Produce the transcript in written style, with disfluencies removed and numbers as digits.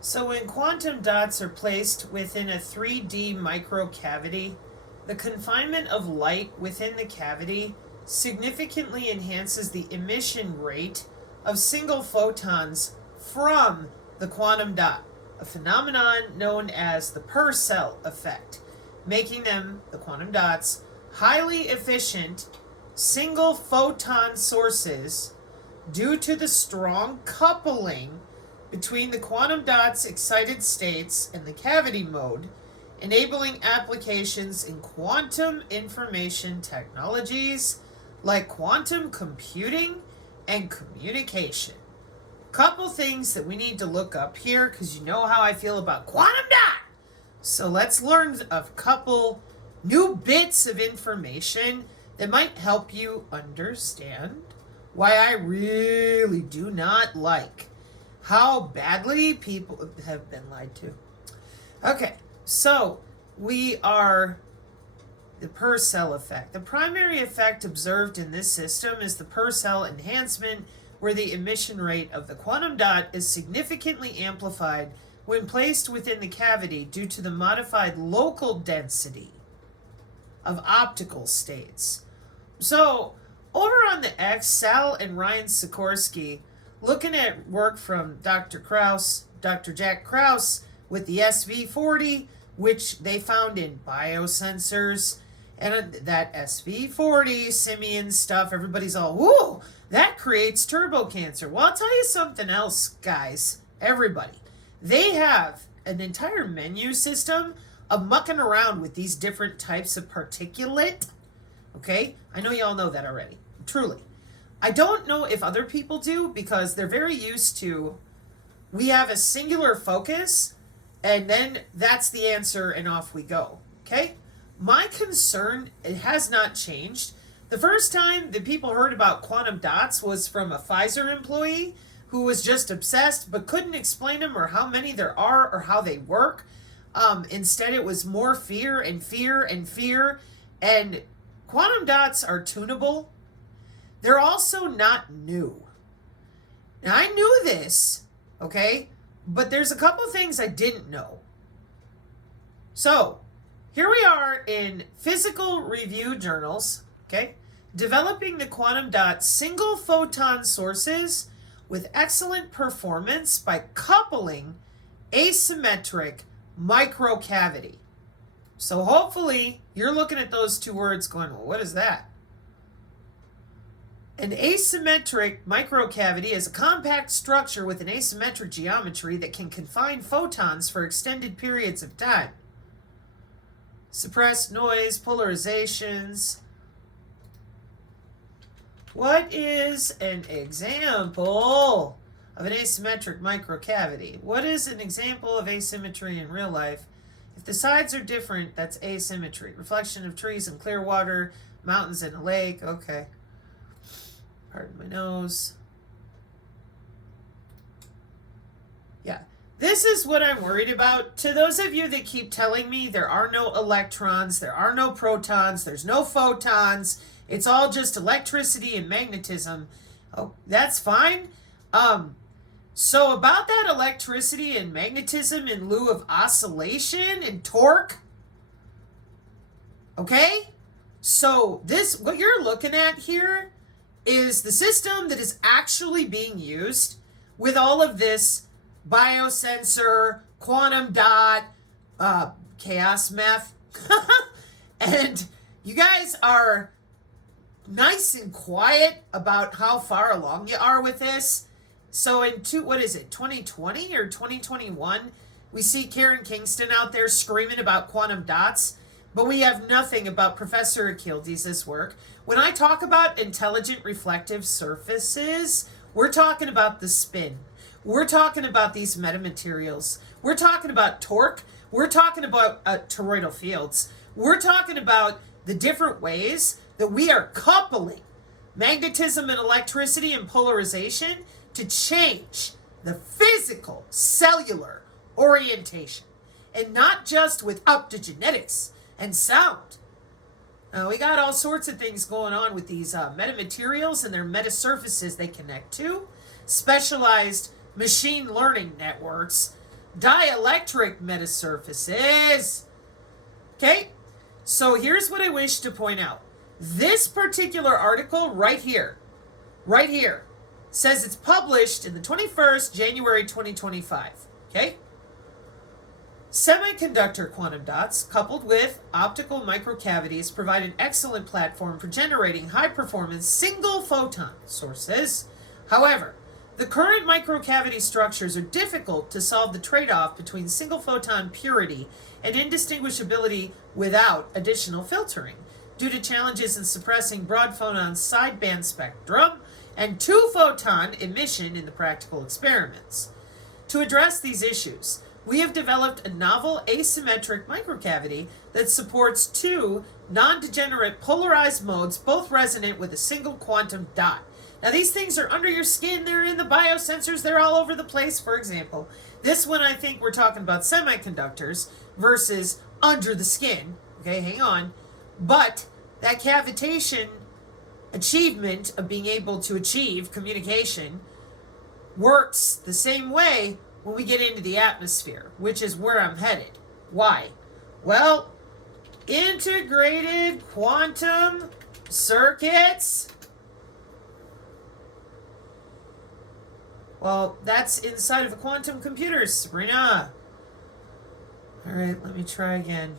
So when quantum dots are placed within a 3D microcavity, the confinement of light within the cavity significantly enhances the emission rate of single photons from the quantum dot, a phenomenon known as the Purcell effect, making them, the quantum dots, highly efficient single photon sources due to the strong coupling between the quantum dot's excited states and the cavity mode, enabling applications in quantum information technologies like quantum computing and communication. Couple things that we need to look up here because you know how I feel about quantum dot. So let's learn a couple new bits of information that might help you understand why I really do not like how badly people have been lied to. Okay, so we are the Purcell effect. The primary effect observed in this system is the Purcell enhancement, where the emission rate of the quantum dot is significantly amplified when placed within the cavity due to the modified local density of optical states. So, over on the X, Sal and Ryan Sikorsky, looking at work from Dr. Jack Krause with the SV40, which they found in biosensors, and that SV40 simian stuff, everybody's all, whoa, that creates turbo cancer. Well, I'll tell you something else, guys, everybody. They have an entire menu system of mucking around with these different types of particulate. Okay? I know you all know that already. Truly. I don't know if other people do because they're very used to, we have a singular focus and then that's the answer and off we go. Okay? My concern, it has not changed. The first time that people heard about quantum dots was from a Pfizer employee who was just obsessed but couldn't explain them or how many there are or how they work. Instead, it was more fear and fear and fear. And quantum dots are tunable. They're also not new. Now, I knew this, okay? But there's a couple things I didn't know. So, here we are in physical review journals, okay? Developing the quantum dot single photon sources with excellent performance by coupling asymmetric microcavity. So hopefully you're looking at those two words going, well, what is that? An asymmetric microcavity is a compact structure with an asymmetric geometry that can confine photons for extended periods of time. Suppress noise, polarizations. What is an example of an asymmetric microcavity? What is an example of asymmetry in real life? If the sides are different, that's asymmetry. Reflection of trees in clear water, mountains in a lake. Okay. Pardon my nose. Yeah. This is what I'm worried about. To those of you that keep telling me there are no electrons, there are no protons, there's no photons, it's all just electricity and magnetism. Oh, that's fine. So about that electricity and magnetism in lieu of oscillation and torque. Okay? So this, what you're looking at here is the system that is actually being used with all of this biosensor, quantum dot, chaos math. And you guys are nice and quiet about how far along you are with this. So in 2020 or 2021, we see Karen Kingston out there screaming about quantum dots, but we have nothing about Professor Achildes' work. When I talk about intelligent reflective surfaces, we're talking about the spin. We're talking about these metamaterials. We're talking about torque. We're talking about toroidal fields. We're talking about the different ways that we are coupling magnetism and electricity and polarization to change the physical cellular orientation, and not just with optogenetics and sound. We got all sorts of things going on with these metamaterials and their metasurfaces they connect to, specialized machine learning networks dielectric metasurfaces. Okay, so here's what I wish to point out. This particular article right here, says it's published in the 21st January 2025. Okay? Semiconductor quantum dots coupled with optical microcavities provide an excellent platform for generating high-performance single photon sources. However, the current microcavity structures are difficult to solve the trade-off between single photon purity and indistinguishability without additional filtering, due to challenges in suppressing broad photon sideband spectrum and two-photon emission in the practical experiments. To address these issues, we have developed a novel asymmetric microcavity that supports two non-degenerate polarized modes, both resonant with a single quantum dot. Now, these things are under your skin, they're in the biosensors, they're all over the place. For example, this one, I think we're talking about semiconductors versus under the skin. Okay, hang on. But that cavitation achievement of being able to achieve communication works the same way when we get into the atmosphere, which is where I'm headed. Why? Well, integrated quantum circuits. Well, that's inside of a quantum computer, Sabrina. All right, let me try again.